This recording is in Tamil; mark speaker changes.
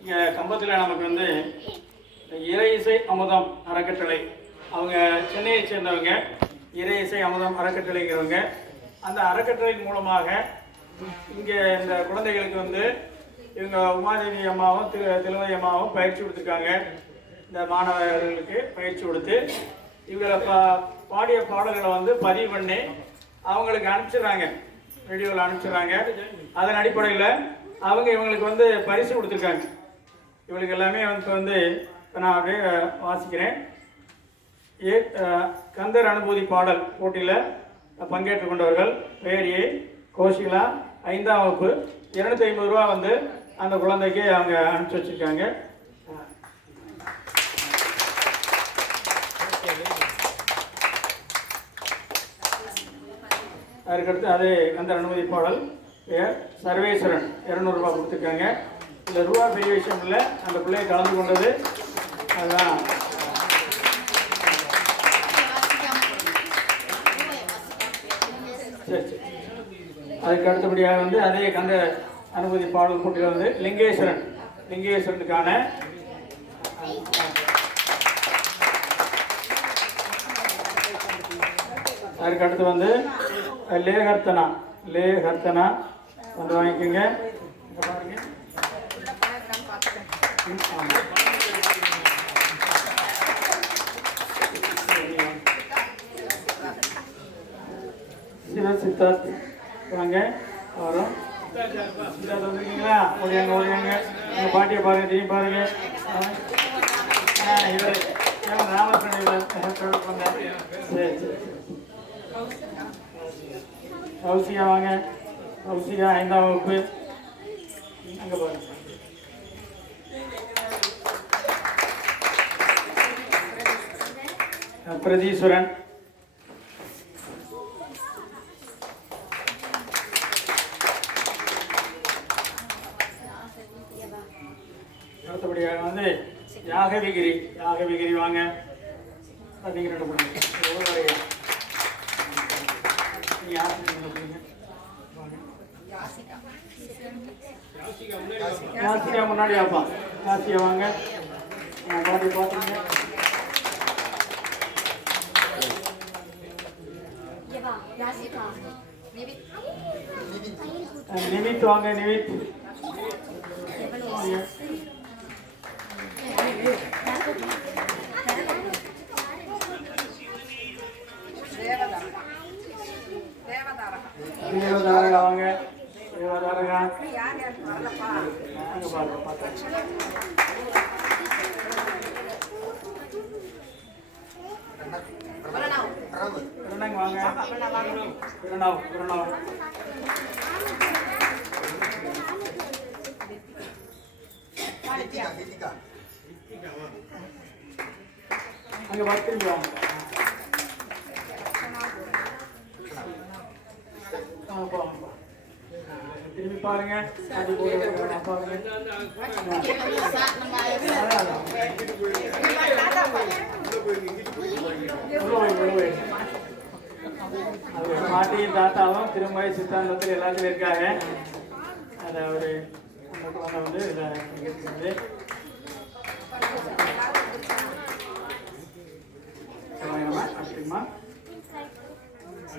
Speaker 1: இங்கே கம்பத்தில் நமக்கு வந்து இறை இசை அமுதம் அறக்கட்டளை. அவங்க சென்னையை சேர்ந்தவங்க. இறை இசை அமுதம் அறக்கட்டளைங்கிறவங்க. அந்த அறக்கட்டளையின் மூலமாக இங்கே இந்த குழந்தைகளுக்கு வந்து இவங்க உமாதேவி அம்மாவும் திரு திருமதி அம்மாவும் பயிற்சி கொடுத்துருக்காங்க. இந்த மாணவர்களுக்கு பயிற்சி கொடுத்து இவங்களை பா பாடிய பாடல்களை வந்து பதிவு பண்ணி அவங்களுக்கு அனுப்பிச்சிடுறாங்க. ரேடியோவில் அனுப்பிச்சிடுறாங்க. அதன் அடிப்படையில் அவங்க இவங்களுக்கு வந்து பரிசு கொடுத்துருக்காங்க. இவங்களுக்கு எல்லாமே வந்து வந்து இப்போ நான் அப்படியே வாசிக்கிறேன். ஏ கந்தர் அனுபூதி பாடல் போட்டியில் பங்கேற்று கொண்டவர்கள் பெயர் ஏ கோஷிலா ஐந்தாம் வகுப்பு இரநூத்தி ஐம்பது ரூபா வந்து அந்த குழந்தைக்கு அவங்க அனுப்பிச்சி வச்சுருக்காங்க. அதுக்கடுத்து அதே கந்தர் அனுமதி பாடல் சர்வேஸ்வரன். இரநூறுபா கொடுத்துருக்காங்க. இந்த ரூபா பெரிய விஷயம் இல்லை அந்த பிள்ளையை கலந்து கொண்டது. அதுதான் சரி சரி. அதுக்கு அடுத்தபடியாக வந்து அதே கந்த அனுமதி பாடல் போட்டியில் வந்து லிங்கேஸ்வரன். லிங்கேஸ்வரனுக்கான அதுக்கு அடுத்து வந்து லேகர்த்தனா. லேகர்த்தனா. வந்து வாங்கிக்கோங்க. பாருங்க. ம், ஆமா. சிவ சித்தார்த் வாங்க வரோம் சித்தார்த் வந்துருக்கீங்களா ஓடியாங்க ஓடியாங்க உங்கள் பாட்டியை பாருங்க திரும்பி பாருங்க ஆ, இவர் இவர் ராமகிருஷ்ணன் இவர் தொடர்பு பண்ணார். சரி சரி கௌசிகா வாங்க கௌசிகா ஐந்தாம் வகுப்பு அங்கே பாருங்க பிரதீஸ்வரன். அடுத்தபடியாக வந்து யாகவிகிரி யாகவிகிரி வாங்க. நீங்கள் ரெண்டு பண்ணுங்க எவ்வளோ யார் ரெண்டு பண்ணுங்க யாசிகா முன்னாடி ஆப்பா யாசிகா வாங்க. நான் பாட்டி பார்த்துங்க நிவித் வாங்க நிவித் வாங்க. தேவதாரகா வாங்க தேவதாரகா வாங்க பாருங்க பார்த்து பிரணாங்க வாங்க அங்க பார்த்துருங்க. திரும்பி பாருங்க பாட்டியும் தாத்தாவும் திரும்ப சித்தாந்தத்தில் எல்லாத்துலையும் இருக்காங்க அதை ஒரு அந்த குழந்தை வந்து இதை நிகழ்ச்சிக்கிறது